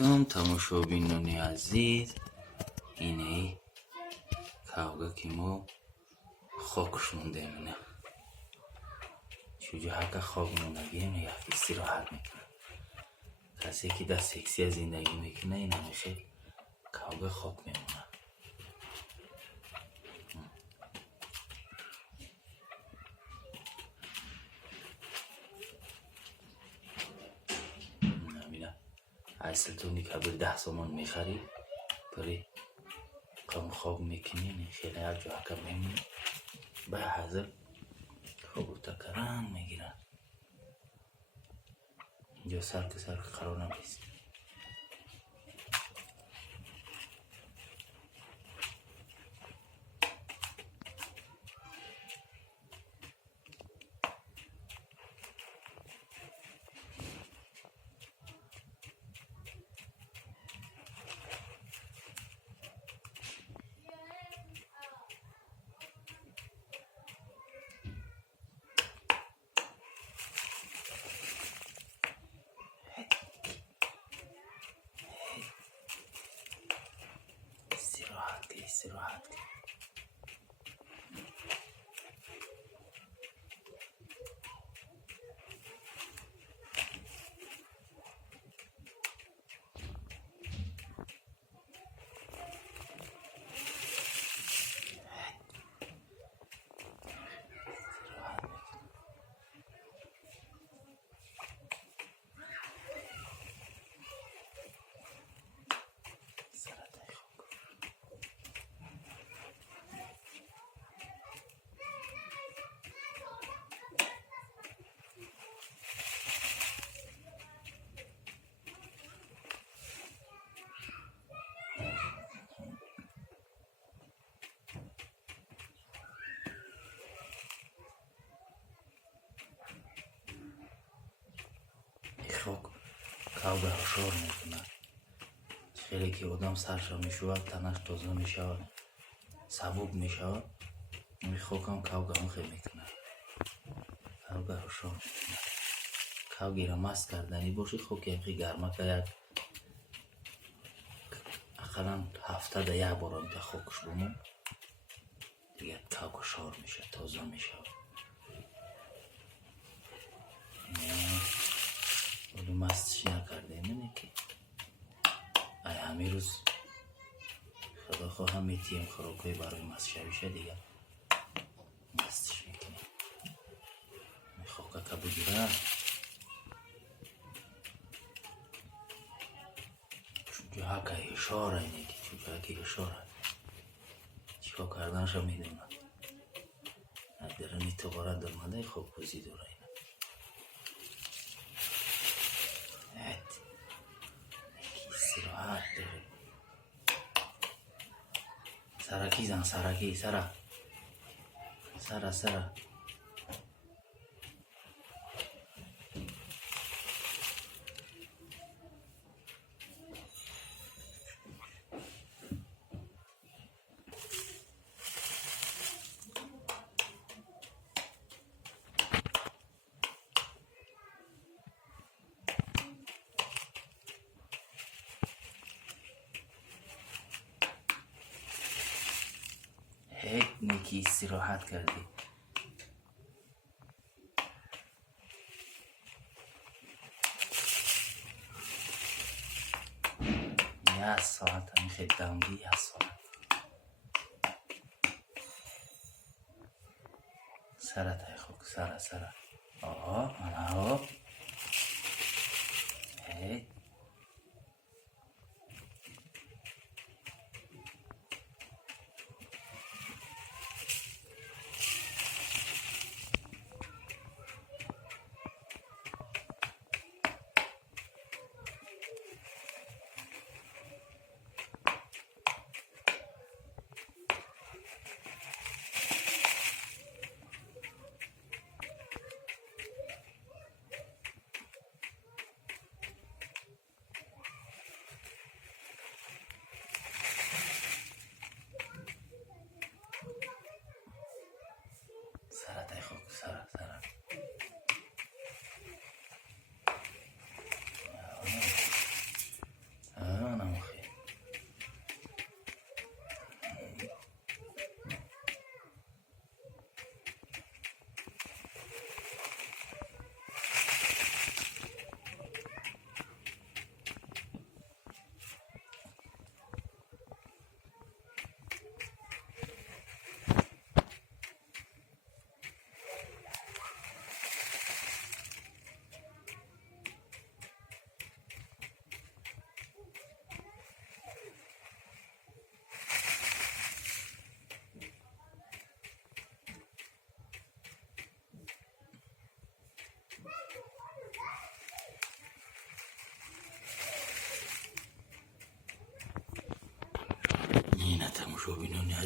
علیکم تماشابینان عزیز. اینه کاوگا که ما خاکش مونده منه چجا حقا خاک موندگیم یک استراحت میکنه. کسی که در سکسی زندگی میکنه این همیشه کاوگا خاک میمونه. نمیدونم اصل تونی که بر 10 سامان میخری بری قم خواب میکنی خیلی هر جا حقا میمونه به حضر خوب تکران میگیرن. اینجا سر که سر قرار نمیست. استراحت که خاک کاوگا هشار میکنه. خیلی که آدم سرشا میشود تنش تازه میشود سبوک میشود. این خاک هم کاوگا هم خیلی میکنه. کاوگا هشار میکنه. کاوگی را مست کردنی باشی خاک یکی گرمه که یک اقلا هفته ده یک بار هم که خاکش بمون دیگه کاوگا شار میشه تازه میشه. ولی مستشی نکرده منه که ای همه روز خدا خواهم میتیم خوراکای برای مست شویشه دیگه مستش میکنه. میخواه که بگیره چونکه حقا اشاره اینه که چونکه حقا اشاره چیکار کردنش هم میدونه درنی تباره در مده خوب بزی دوره اینه یکی استراحت داره. سرکی زن سرکی سره نیکی استراحت کردی. یه ساعت هم خیلی دنگی یه ساعت سرت های خوک سره آها آنها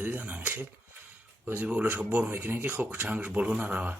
دیدن همین خیل بازی بولش بر میکنه که خب چنگش بلو نروه